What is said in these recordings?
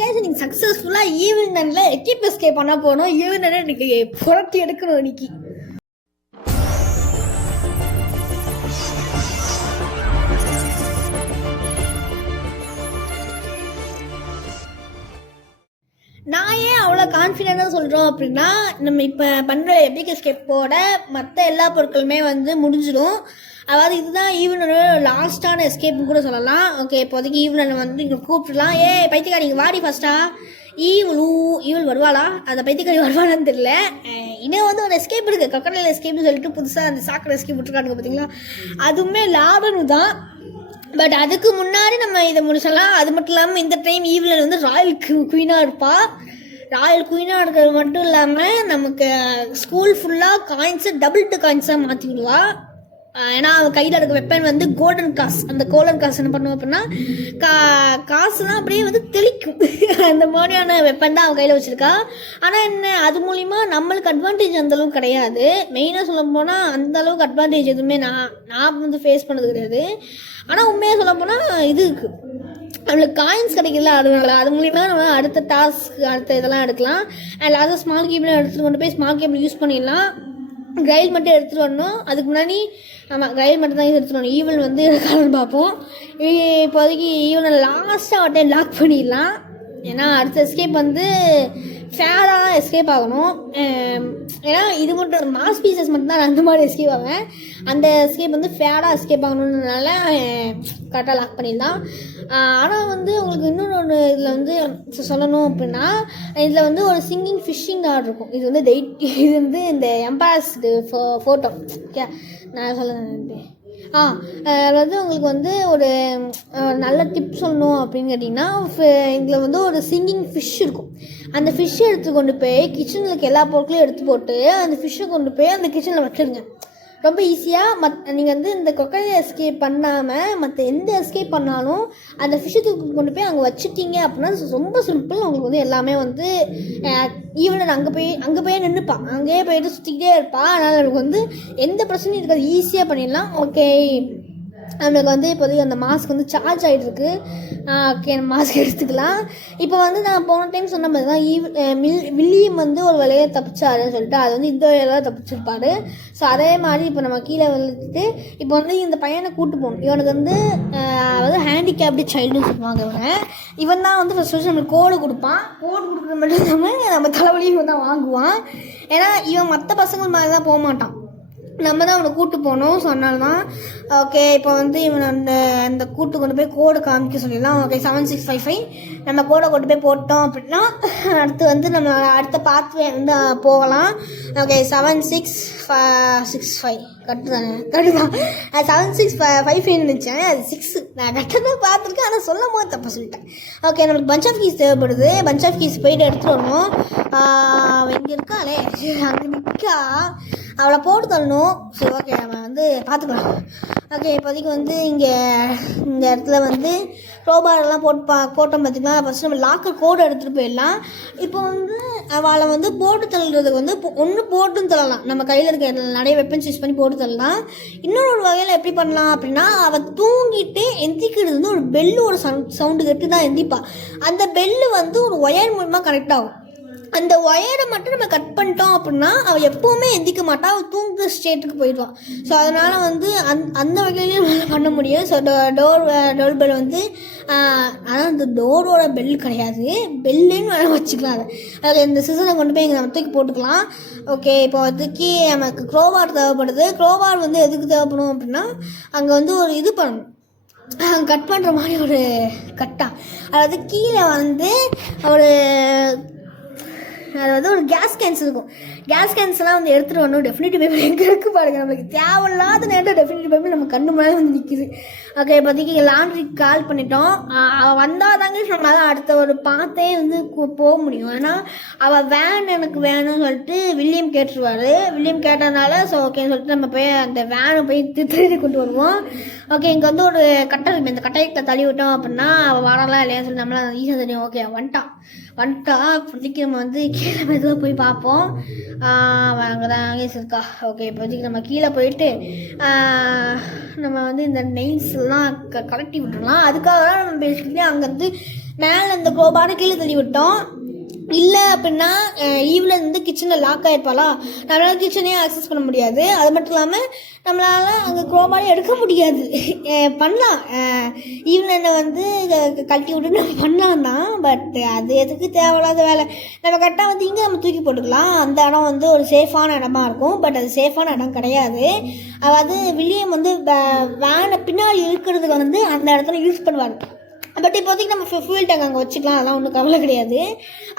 Case நீங்கள் சக்ஸஸ்ஃபுல்லாக ஈவினிங்கில் எக்கிப் எஸ்கேப் பண்ண போகணும். ஈவினிங் இன்னைக்கு புரட்டி எடுக்கணும். இன்னைக்கு நான் ஏன் அவ்வளோ கான்ஃபிடென்ட்டாக சொல்கிறோம் அப்படின்னா, நம்ம இப்போ பண்ணுற எபிக் எஸ்கேப்போட மற்ற எல்லா பொருட்களுமே வந்து முடிஞ்சிடும். அதாவது இதுதான் ஈவனோட லாஸ்ட்டான எஸ்கேப்னு கூட சொல்லலாம். ஓகே, இப்போதைக்கு ஈவனை வந்து இங்கே கூப்பிட்டுலாம். பைத்தியக்காரி நீங்கள் வாடி ஃபஸ்ட்டா. ஈவல் வருவாளா? அந்த பைத்தியக்காரி வருவாளான்னு தெரியல. இன்னும் வந்து ஒரு எஸ்கேப் இருக்குது, கொக்கடையில் எஸ்கேப்னு சொல்லிட்டு புதுசாக அந்த சாக்கடை எஸ்கேப் விட்டுருக்கானுங்க பார்த்தீங்களா. அதுவுமே லாபம் தான். பட் அதுக்கு முன்னாடி நம்ம இதை முடிச்சிடலாம். அது மட்டும் இல்லாமல் இந்த டைம் ஈவினில் வந்து ராயல் குயினாக இருப்பாள். ராயல் குயினாக இருக்கிறது மட்டும் இல்லாமல் நமக்கு ஸ்கூல் ஃபுல்லாக காயின்ஸை டபுள் டு காயின்ஸாக மாற்றி விடுவா. ஏன்னா அவன் கையில் இருக்க வெப்பன் வந்து கோல்டன் காசு. அந்த கோல்டன் காசு என்ன பண்ணுவோம் அப்படின்னா, காசுலாம் அப்படியே வந்து தெளிக்கும். அந்த மாதிரியான வெப்பன் தான் அவன் கையில் வச்சுருக்கா. ஆனால் என்ன, அது மூலிமா நம்மளுக்கு அட்வான்டேஜ் அந்தளவுக்கு கிடையாது. மெயினாக சொல்ல போனால் அந்தளவுக்கு அட்வான்டேஜ் எதுவுமே நான் வந்து ஃபேஸ் பண்ணது கிடையாது. ஆனால் உண்மையாக சொல்ல போனால் இது இருக்குது, நம்மளுக்கு காயின்ஸ் கிடைக்கல. அது மூலிமா நம்ம அடுத்த டாஸ்க் அடுத்த இதெல்லாம் எடுக்கலாம். அண்ட் லாஸ்ட்டாக ஸ்மால் கேபிள் எடுத்துகிட்டு கொண்டு போய் ஸ்மால் கேபிள் யூஸ் பண்ணிடலாம். கிரைல் மட்டும் எடுத்துகிட்டு வரணும். அதுக்கு முன்னாடி ஆமாம், கிரைல் மட்டும் தான் எடுத்துகிட்டு வரணும். ஈவல் வந்து எடுக்கலான்னு பார்ப்போம். இப்போதைக்கு ஈவனை லாஸ்ட்டாக டைம் லாக் பண்ணிடலாம். ஏன்னா அடுத்த எஸ்கேப் வந்து ஃபேராக எஸ்கேப் ஆகணும். ஏன்னா இது மட்டும் மாஸ் பீசஸ் மட்டும்தான் அந்த மாதிரி எஸ்கேப் ஆவேன். அந்த எஸ்கேப் வந்து ஃபேராக எஸ்கேப் ஆகணுன்றதுனால கரெக்டாக லாக் பண்ணிடலாம். ஆனால் வந்து உங்களுக்கு இன்னொன்று இதில் வந்து சொல்லணும் அப்படின்னா, இதில் வந்து ஒரு சிங்கிங் ஃபிஷ்ஷிங் ஆர்டர் இருக்கும். இது வந்து இந்த எம்பாஸ்டு ஃபோட்டோ. ஓகே, நான் சொல்ல அதாவது உங்களுக்கு வந்து ஒரு நல்ல டிப் சொல்லணும் அப்படின்னு கேட்டிங்கன்னா, இதில் வந்து ஒரு சிங்கிங் ஃபிஷ் இருக்கும். அந்த ஃபிஷ்ஷை எடுத்து கொண்டு போய் கிச்சனில் இருக்க எல்லா பொருட்களையும் எடுத்து போட்டு அந்த ஃபிஷ்ஷை கொண்டு போய் அந்த கிச்சனில் வச்சுருங்க. ரொம்ப ஈஸியாக நீங்கள் வந்து இந்த கொக்கரை எஸ்கேப் பண்ணாமல் மற்ற எந்த எஸ்கேப் பண்ணாலும் அந்த ஃபிஷ்ஷை தூக்கி கொண்டு போய் அங்கே வச்சுட்டீங்க அப்படின்னா ரொம்ப சிம்பிள். உங்களுக்கு வந்து எல்லாமே வந்து ஈவனில் அங்கே போய் நின்றுப்பான், அங்கேயே போயிட்டு சுற்றிக்கிட்டே இருப்பாள். அதனால் எனக்கு வந்து எந்த பிரச்சனையும் இருக்காது, ஈஸியாக பண்ணிடலாம். ஓகே, நம்மளுக்கு வந்து இப்போதைக்கு அந்த மாஸ்க் வந்து சார்ஜ் ஆகிட்டு இருக்கு. ஓகே, மாஸ்க் எடுத்துக்கலாம். இப்போ வந்து நான் போன டைம் சொன்ன மாதிரி தான் வில்லியம் வந்து ஒரு வழியை தப்பிச்சாருன்னு சொல்லிட்டு அது வந்து இந்த வழியாக தான் தப்பிச்சிருப்பாரு. ஸோ அதே மாதிரி இப்போ நம்ம கீழே விழுத்துட்டு இப்போ வந்து இந்த பையனை கூட்டு போகணும். இவனுக்கு வந்து அதாவது ஹேண்டிகேப்டு சைல்டுன்னு சொல்லுவாங்க. இவன் தான் வந்து ஃபஸ்ட் நம்மளுக்கு கோடு கொடுப்பான். கோடு கொடுக்குறது மட்டும் இல்லாமல் நம்ம தலைவலியும் தான் வாங்குவான். ஏன்னா இவன் மற்ற பசங்கள் மாதிரி தான் போக மாட்டான், நம்ம தான் அவனை கூட்டு போகணும். ஸோ அதனால தான் ஓகே இப்போ வந்து இவனை அந்த கூட்டு கொண்டு போய் கோடு காமிக்க சொல்லிடலாம். ஓகே, 7655 நம்ம கோடை கொண்டு போய் போட்டோம் அப்படின்னா அடுத்து வந்து நம்ம அடுத்த பாத்வே வந்து போகலாம். ஓகே, 7665 கட்டு தான் 7655 இருந்துச்சேன், அது 6 நான் கரெக்டாக பார்த்துருக்கேன். ஆனால் சொல்லும் போது தப்பாக சொல்லிட்டேன். ஓகே, நம்மளுக்கு பஞ்ச் ஆஃப் கீஸ் தேவைப்படுது. பஞ்ச் ஆஃப் கீஸ் போயிட்டு எடுத்துகிட்டு வரணும். இங்கே இருக்காளே, அங்கே நிற்கா, அவளை போட்டு தரணும். சரி, ஓகே, நம்ம வந்து பார்த்துக்கலாம். ஓகே, இப்போதைக்கு வந்து இந்த இடத்துல வந்து க்ரோபாரெல்லாம் போட்டோம் பார்த்திங்களா. ஃபஸ்ட்டு நம்ம லாக்கர் கோடு எடுத்துகிட்டு போயிடலாம். இப்போ வந்து அவளை வந்து போட்டு தள்ளுறதுக்கு வந்து ஒன்று போட்டும் தள்ளலாம். நம்ம கையில் இருக்க நிறைய வெப்பன்ஸ் யூஸ் பண்ணி போட்டு தள்ளலாம். இன்னொரு வகையில் எப்படி பண்ணலாம் அப்படின்னா, அவள் தூங்கிட்டு எந்திக்கிறது வந்து ஒரு பெல்லு ஒரு சவுண்டு கட்டி தான் எந்திப்பாள். அந்த பெல்லு வந்து ஒரு ஒயர் மூலமாக கனெக்ட் ஆகும். அந்த ஒயரை மட்டும் நம்ம கட் பண்ணிட்டோம் அப்படின்னா அவள் எப்போவுமே எந்திக்க மாட்டாள், அவள் தூங்குற ஸ்டேட்டுக்கு போயிடுவான். ஸோ அதனால் வந்து அந்த வகையிலையும் நல்லா பண்ண முடியும். ஸோ டோர் பெல் வந்து ஆனால் அந்த டோரோட பெல் கிடையாது, பெல்லுன்னு வச்சுக்கலாம். அதை இந்த சிசரை கொண்டு போய் இங்கே நம்ம தூக்கி போட்டுக்கலாம். ஓகே, இப்போ அதுக்கு நமக்கு க்ரோபார் தேவைப்படுது. க்ரோபார் வந்து எதுக்கு தேவைப்படும் அப்படின்னா, அங்கே வந்து ஒரு இது பண்ணணும், கட் பண்ணுற மாதிரி ஒரு கட்டா. அதாவது கீழே வந்து அதாவது ஒரு கேஸ் கேன்ஸ் இருக்கும். கேஸ் கேன்ஸ்லாம் வந்து எடுத்துகிட்டு வரணும். டெஃபினிட்டிவ் பேப்பர் எங்கே இருக்குது பாருங்கள். நம்மளுக்கு தேவையில்லாத நேரத்தில் டெஃபினிட்டிவ் பேப்பர் நம்ம கண்ணு முன்னாடி வந்து நிற்கிது. ஓகே, இப்போதைக்கு லாண்ட்ரிக்கு கால் பண்ணிட்டோம். அவள் வந்தால் தாங்க நம்மளால் அடுத்த ஒரு பாத்தே வந்து போக முடியும். ஏன்னா அவள் வேன் எனக்கு வேணும்னு சொல்லிட்டு வில்லியம் கேட்டுருவார். வில்லியம் கேட்டதுனால ஸோ ஓகேன்னு சொல்லிட்டு நம்ம போய் அந்த வேனை போய் திருடி கொண்டு வருவோம். ஓகே, இங்கே வந்து ஒரு கட்டை இருக்கும். இந்த கட்டையை தள்ளி விட்டோம் அப்படின்னா அவள் வரலாம் இல்லையா சொல்லி நம்மளால் ஈஸியாக தெரியும். ஓகே, வந்துட்டா இப்போதைக்கு நம்ம வந்து கீழே மெதுவாக போய் பார்ப்போம். அங்கே தான் அங்கேஸ் இருக்கா. ஓகே, இப்போதைக்கு நம்ம கீழே போயிட்டு நம்ம வந்து இந்த நெயில்ஸ்லாம் கலட்டி விட்டுடலாம். அதுக்காக தான் நம்ம பேசிக்கிட்டே அங்கேருந்து மேலே இந்த க்ரோபாரை கீழே தள்ளி விட்டோம். இல்லை அப்படின்னா ஈவில் வந்து கிச்சனில் லாக் ஆகிருப்பாளா, நம்மளால் கிச்சனையே ஆக்சஸ் பண்ண முடியாது. அது மட்டும் இல்லாமல் நம்மளால் அங்கே க்ரோபாரை எடுக்க முடியாது. பண்ணலாம், ஈவில் வந்து கழட்டி விட்டு நம்ம பண்ணலாம் தான், பட் அது எதுக்கு தேவையில்லாத வேலை. நம்ம கரெக்டாக வந்து இங்கே நம்ம தூக்கி போட்டுக்கலாம். அந்த இடம் வந்து ஒரு சேஃபான இடமா இருக்கும், பட் அது சேஃபான இடம் கிடையாது. அதாவது வில்லியம் வந்து வேனை பின்னாடி இருக்கிறதுக்கு வந்து அந்த இடத்துல யூஸ் பண்ணுவார். பட் இப்போதைக்கு நம்ம ஃபியூல் டேங்க் அங்கே வச்சுக்கலாம், அதெல்லாம் ஒன்றும் கவலை கிடையாது.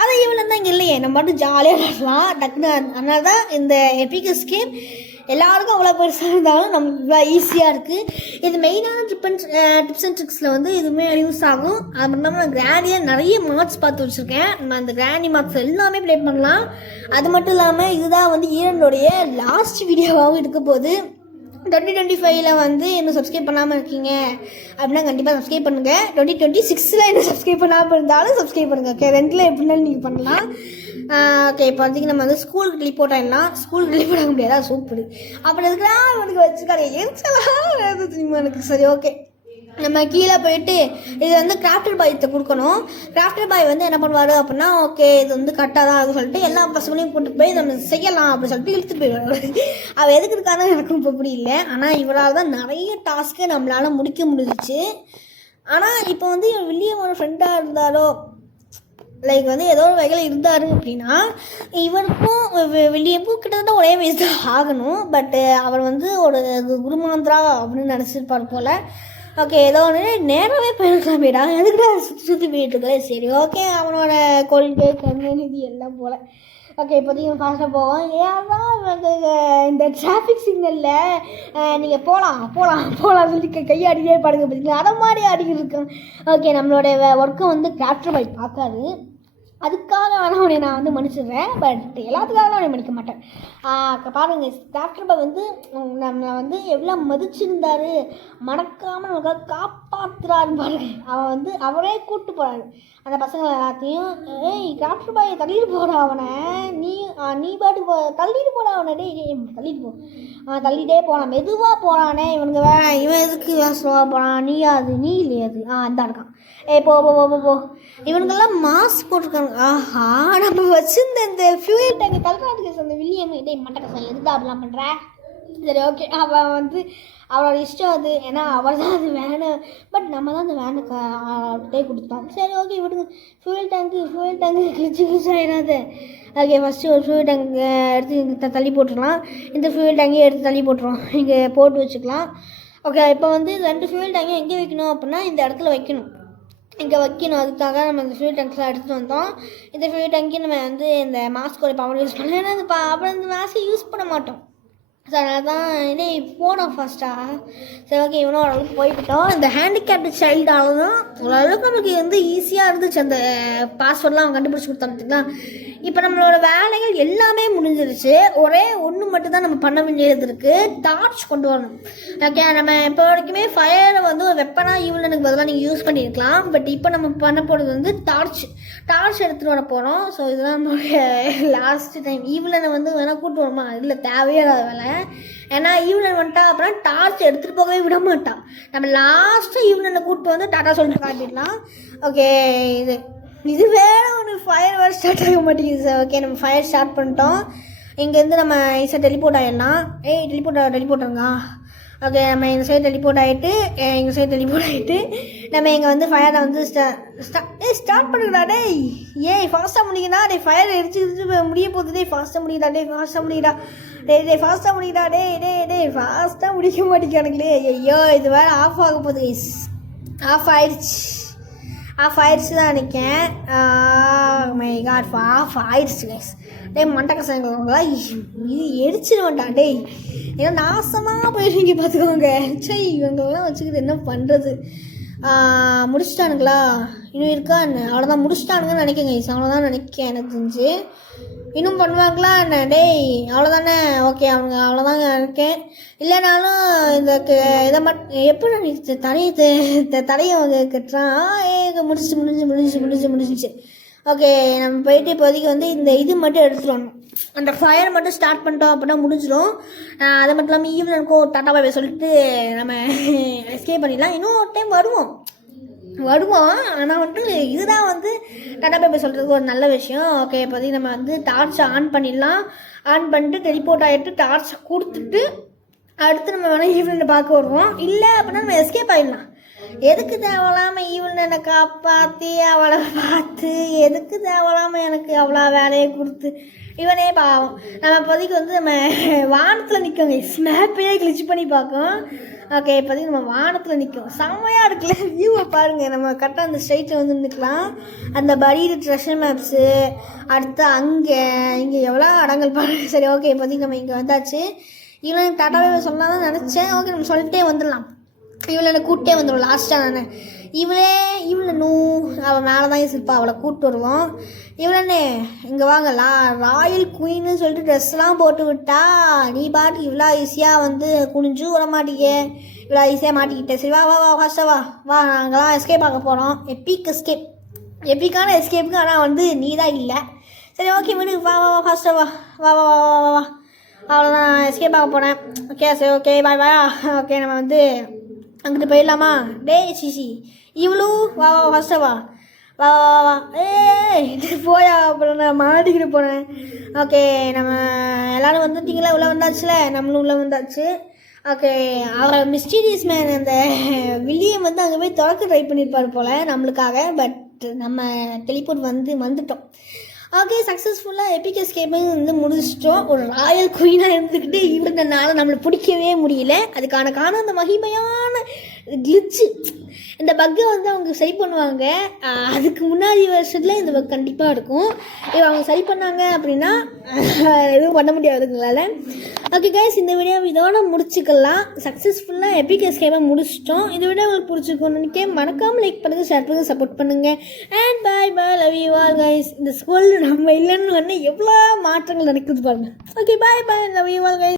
ஆனால் இவன் தான் இங்கே இல்லையே, நம்ம மட்டும் ஜாலியாக விளாடலாம் டக்குன்னு. அதனால தான் இந்த எபிக் எஸ்கேப் எல்லாருக்கும் அவ்வளோ பெருசாக இருந்தாலும் நமக்கு இவ்வளோ ஈஸியாக இருக்குது. இது மெயினான டிப்ஸ் அண்ட் ட்ரிக்ஸில் வந்து இதுவுமே யூஸ் ஆகும். அது மட்டும் இல்லாமல் நான் கிராண்டியாக நிறைய மார்க்ஸ் பார்த்து வச்சுருக்கேன். நான் அந்த கிராண்டி மார்க்ஸ் எல்லாமே ப்ளே பண்ணலாம். அது மட்டும் இல்லாமல் இதுதான் வந்து ஈரனுடைய லாஸ்ட் வீடியோவாகவும் இருக்க போது. 2025 வந்து இன்னும் சப்ஸ்கிரைப் பண்ணாமல் இருக்கீங்க அப்படின்னா கண்டிப்பாக சப்ஸ்கிரைப் பண்ணுங்கள். 2026 இன்னும் சப்ஸ்கிரைப் பண்ணாமல் இருந்தாலும் சப்ஸ்கிரைப் பண்ணுங்கள். ஓகே, ரெண்டில் எப்படினாலும் நீங்கள் பண்ணலாம். ஓகே, இப்போ வந்து நம்ம வந்து ஸ்கூலுக்கு டெலிபோர்ட் ஆகிடலாம். ஸ்கூலுக்கு டெலிபோர்ட் ஆக முடியாதா, சூப்பர். அப்படி இருக்கிறா எனக்கு வச்சுக்காரு எரிச்சலாம் தெரியுமா எனக்கு. சரி, ஓகே, நம்ம கீழே போயிட்டு இது வந்து கிராஃப்டர் பாய்கிட்ட கொடுக்கணும். கிராஃப்டர் பாய் வந்து என்ன பண்ணுவார் அப்படின்னா, ஓகே இது வந்து கரெக்டாக தான் அப்படின்னு சொல்லிட்டு எல்லா பசங்களையும் கூட்டு போய் நம்ம செய்யலாம் அப்படின்னு சொல்லிட்டு இழுத்து போயிடுவார். அவள் எதுக்கு இருக்கான்னு எனக்கும் இப்போ புரியல. ஆனால் இவரால் தான் நிறைய டாஸ்க்கு நம்மளால் முடிக்க முடிஞ்சிச்சு. ஆனால் இப்போ வந்து வில்லியமோட ஃப்ரெண்டாக இருந்தாலோ லைக் வந்து ஏதோ ஒரு வகையில் இருந்தார் அப்படின்னா இவருக்கும் வில்லியமுக்கும் கிட்டத்தட்ட ஒரே வயசு தான் ஆகணும். பட்டு அவர் வந்து ஒரு குருமாந்திரா அப்படின்னு நினச்சிருப்பார் போல். ஓகே, ஏதோ ஒன்று நேரமே போயிருக்கலாமேடா, எதுக்குடா சுற்றி போயிட்டு இருக்கே. சரி, ஓகே, அவனோட கொள்கை கண்ணிதி எல்லாம் போல். ஓகே, இப்போதைக்கு ஃபாஸ்ட்டாக போவோம். ஏன்னா வந்து இந்த டிராஃபிக் சிக்னலில் நீங்கள் போகலாம் சொல்லி கையாடியே பாடுங்க பார்த்தீங்களா, அதை மாதிரி ஆடிக்கிட்டு இருக்கேன். ஓகே, நம்மளோட ஒர்க்கை வந்து கிராஃப்டர் பாய் பார்க்காது, அதுக்காக வேணால் அவனை நான் வந்து மன்னிச்சிடுறேன். பட் எல்லாத்துக்காக அவனை மன்னிக்க மாட்டேன். பாருங்கள், கிராஃப்டர் பாய் வந்து நம்மளை வந்து எவ்வளோ மதிச்சிருந்தார், மறக்காமல் நமக்காக காப்பாற்றுறாருன்னு பாருங்க. அவன் வந்து அவரே கூப்பிட்டு போகிறாரு அந்த பசங்களை எல்லாத்தையும். ஏய் கிராஃப்டர் பாயை தள்ளிட்டு போடா அவனை, நீ பாட்டு தள்ளிட்டு போடா அவனை, தள்ளிட்டு போ, தள்ளிட்டே போனான், மெதுவாக போனானே. இவனுங்க இவன் எதுக்கு ஸ்லோவாக போனான், நீ இல்லையா அது அந்த இருக்கான். போ போ போ போ இவனுங்கெல்லாம் மாஸ்க் போட்டிருக்காங்க. ஆஹா, நம்ம வச்சிருந்த இந்த ஃபியூயல் டேங்க் தள்ளுறாதுக்கு அந்த வில்லியம் இதே மட்டக்கசம் எதுதான் அப்படிலாம் பண்ணுற. சரி, ஓகே, அவன் வந்து அவரோட இஷ்டம் அது, ஏன்னா அவர் தான் அது வேனு, பட் நம்ம தான் அந்த வேனுக்கு அப்படியே கொடுத்தோம். சரி, ஓகே, விடுங்க. ஃபியூயல் டேங்கு கிழிச்சு ஆகிடாது. ஓகே, ஃபஸ்ட்டு ஒரு ஃபியூயல் டேங்க் எடுத்து தள்ளி போட்டுடலாம். இந்த ஃபியூயல் டேங்கையும் எடுத்து தள்ளி போட்டுருவோம், இங்கே போட்டு வச்சுக்கலாம். ஓகே, இப்போ வந்து 2 ஃபியூயல் டேங்கையும் எங்கே வைக்கணும் அப்படின்னா இந்த இடத்துல வைக்கணும், இங்கே வைக்கணும். அதுக்காக நம்ம இந்த ஃபியூல் டேங்க்ஸ்லாம் எடுத்துகிட்டு வந்தோம். இந்த ஃபியூல் டேங்க்கி நம்ம வந்து இந்த மாஸ்கோட பவர் யூஸ் பண்ணலாம். ஏன்னா இந்த அப்புறம் இந்த மாஸ்க்கை யூஸ் பண்ண மாட்டோம். ஸோ அதனால தான் இதே போனோம் ஃபஸ்ட்டாக. சரி, ஓகே, இவனும் ஓரளவுக்கு போய்விட்டோம். இந்த ஹேண்டிகேப்டு சைல்டால தான் ஓரளவுக்கு நம்மளுக்கு வந்து ஈஸியாக இருந்துச்சு. அந்த பாஸ்வேர்டெலாம் அவன் கண்டுபிடிச்சி கொடுத்தாருங்களா. இப்போ நம்மளோட வேலைகள் எல்லாமே முடிஞ்சிருச்சு. ஒரே ஒன்று மட்டும் தான் நம்ம பண்ண வேண்டியது இருக்குது, டார்ச் கொண்டு வரணும். ஓகே, நம்ம இப்போ வரைக்குமே ஃபயரை வந்து ஒரு வெப்பனாக ஈவிலனுக்கு பதிலாக நீங்கள் யூஸ் பண்ணியிருக்கலாம். பட் இப்போ நம்ம பண்ண போகிறது வந்து டார்ச் எடுத்துகிட்டு வர போகிறோம். ஸோ இதுதான் நம்மளுடைய லாஸ்ட் டைம். ஈவிலனை வந்து வேணால் கூப்பிட்டு வரமா, இல்லை தேவையான வேலை. ஏன்னா ஈவிலன் வந்துட்டா அப்புறம் டார்ச் எடுத்துகிட்டு போகவே விட மாட்டான். நம்ம லாஸ்ட்டு ஈவிலனை கூப்பிட்டு வந்து டாட்டா சொல்லிட்டு காட்டிடலாம். ஓகே, இது வேறு ஒரு ஃபயர் வேறு ஸ்டார்ட் ஆக மாட்டேங்குது சார். ஓகே, நம்ம ஃபயர் ஸ்டார்ட் பண்ணிட்டோம். இங்கேருந்து நம்ம ஈஸியாக டெலிபோர்ட் ஆகிடலாம். டெலிபோர்ட்டுங்க. ஓகே, நம்ம இந்த சைடு டெலிபோர்ட் ஆகிட்டு எங்கள் சைடு டெலிபோர்ட் ஆகிட்டு நம்ம இங்கே வந்து ஃபயரை வந்து ஸ்டார்ட் பண்ணுறா. ஃபாஸ்ட்டாக முடியுங்கடா. ஃபயர் எரிச்சு முடிய போகுது. ஃபாஸ்ட்டாக முடியுடா. ஃபாஸ்ட்டாக முடிக்க மாட்டேங்கிறானுங்களே. ஐயோ, இது வேறு ஆஃப் ஆக போகுது. ஆஃப் ஆயிடுச்சு தான் நினைக்கேன். மை காட், ஆஃப் ஆயிடுச்சு கைஸ். மண்டக்கசங்களா இது எரிச்சிருவேன்டா. ஏன்னா நாசமாக போயிடுவீங்க பார்த்துக்கோங்க. சரி, இவங்கெல்லாம் வச்சுக்கிட்டு என்ன பண்ணுறது. முடிச்சிட்டானுங்களா, இன்னும் இருக்கா என்ன? அவ்வளோதான், முடிச்சிட்டானுங்கன்னு நினைக்கேங்க கைஸ். அவ்வளோதான் நினைக்கிறேன், எனக்கு தெரிஞ்சு. இன்னும் பண்ணுவாங்களா என்ன? அவ்வளோதானே. ஓகே, அவங்க அவ்வளோதாங்க இருக்கேன். இல்லைனாலும் இந்த இதை எப்படி தடையை அவங்க கட்டுறான். முடிஞ்சிச்சு. ஓகே, நம்ம போயிட்டு இப்போதைக்கு வந்து இந்த இது மட்டும் எடுத்துகிட்டு வரணும். அந்த ஃபயர் மட்டும் ஸ்டார்ட் பண்ணிட்டோம் அப்படின்னா முடிஞ்சிடும். அது மட்டும் இல்லாமல் ஈவினிங்க்கோ டாட்டா பாய் சொல்லிட்டு நம்ம எஸ்கேப் பண்ணிடலாம். இன்னும் ஒரு டைம் வருவோம். வருவான். ஆனால் வந்துட்டு இதுதான் வந்து டாடா பை பை சொல்கிறதுக்கு ஒரு நல்ல விஷயம். ஓகே, இப்போதைக்கு நம்ம வந்து டார்ச்சை ஆன் பண்ணிடலாம். ஆன் பண்ணிட்டு டெலிபோர்ட் ஆகிட்டு டார்ச்சை கொடுத்துட்டு அடுத்து நம்ம வேணால் ஈவினில் பார்க்க வருவோம். இல்லை அப்படின்னா நம்ம எஸ்கேப் ஆகிடலாம். எதுக்கு தேவையில்லாமல் ஈவினில் காப்பாற்றி அவளை பார்த்து எதுக்கு தேவையில்லாமல் எனக்கு அவ்வளோ வேலையை கொடுத்து இவனே பாவம். நம்ம இப்போதைக்கு வந்து நம்ம வானத்தில் நிற்கோங்க. ஸ்னாப்பையே கிளிச் பண்ணி பார்க்கோம். ஓகே, இப்போதைக்கு நம்ம வானத்தில் நிற்கும். செம்மையாக இருக்குல்ல வியூவை பாருங்கள். நம்ம கரெக்டாக அந்த ஸ்ட்ரைட்டில் வந்து நிற்கலாம். அந்த பரீடு ட்ரெஷர் மேப்ஸு அடுத்து அங்கே இங்கே எவ்வளோ அடங்கல் பாருங்கள். சரி, ஓகே, இப்போதைக்கு நம்ம இங்கே வந்தாச்சு. இவனை டாட்டாவே சொல்லலாம் தான் நினச்சேன். ஓகே, நம்ம சொல்லிட்டே வந்துடலாம். இவளை எனக்கு கூப்பிட்டே வந்துடும் லாஸ்ட்டாக. நான் இவளை அவள் மேலே தான் இருப்பா. அவளை கூப்பிட்டு வருவோம். இவளே இங்கே வாங்கலா ராயல் குயின்னு சொல்லிட்டு ட்ரெஸ்லாம் போட்டு விட்டா நீ பாட்டு இவ்வளோ ஈஸியாக வந்து குனிஞ்சு விட மாட்டீங்க. இவ்வளோ ஈஸியாக மாட்டிக்கிட்டேன். சரி, வா வா வா ஃபஸ்ட்டாக வா நாங்களாம் எஸ்கேப் ஆக போகிறோம். எப்பிக்கான எஸ்கேப்புக்கு. ஆனால் வந்து நீ தான் இல்லை. சரி, ஓகே விடு. வா வா வா ஃபஸ்ட்டாக வா வா வா வா வா வா அவ்வளோதான் எஸ்கேப் ஆக போனேன். ஓகே, சரி, ஓகே, பாய் பாய். ஓகே, நம்ம வந்து அங்கிட்டு போயிடலாமா? டே சிசி இவ்வளோ வா வா ஃபஸ்ட்டாக வா வா வா வா போயா. அப்புறம் நான் மாட்டிக்கிட்டு போனேன். ஓகே, நம்ம எல்லோரும் வந்துட்டிங்களா? உள்ளே வந்தாச்சுல, நம்மளும் உள்ளே வந்தாச்சு. ஓகே, அவர் மிஸ்டீரியஸ் மேன் அந்த வில்லியம் வந்து அங்கே போய் திறக்க ட்ரை பண்ணியிருப்பார் போல் நம்மளுக்காக. பட் நம்ம டெலிபோர்ட் வந்துட்டோம். ஓகே, சக்ஸஸ்ஃபுல்லாக எபிக் எஸ்கேப்பிங் வந்து முடிச்சிட்டோம். ஒரு ராயல் குயினாக இருந்துக்கிட்டு இவங்கனால நம்மளை பிடிக்கவே முடியல. அதுக்கான காரணம் அந்த மகிமையான கிளிச்சு. இந்த பக்கை வந்து அவங்க சரி பண்ணுவாங்க. அதுக்கு முன்னாடி வருஷத்தில் இந்த பக் கண்டிப்பாக இருக்கும். இப்போ அவங்க சரி பண்ணாங்க அப்படின்னா எதுவும் பண்ண முடியாதுங்களால. ஓகே கைஸ், இந்த வீடியோ இதோட முடிச்சுக்கலாம். சக்ஸஸ்ஃபுல்லாக எபிக் எஸ்கேப்பை முடிச்சிட்டோம். இந்த வீடியோ உங்களுக்கு பிடிச்சிருக்கும்னு நினைக்கிறேன். மறக்காமல் லைக் பண்ணுங்கள், ஷேர் பண்ணுங்கள், சப்போர்ட் பண்ணுங்கள். And bye bye, love you all guys. இந்த ஸ்கூலில் நம்ம இல்லைன்னு எவ்வளோ மாற்றங்கள் நடக்குது பாருங்கள். Okay, bye bye, love you all guys.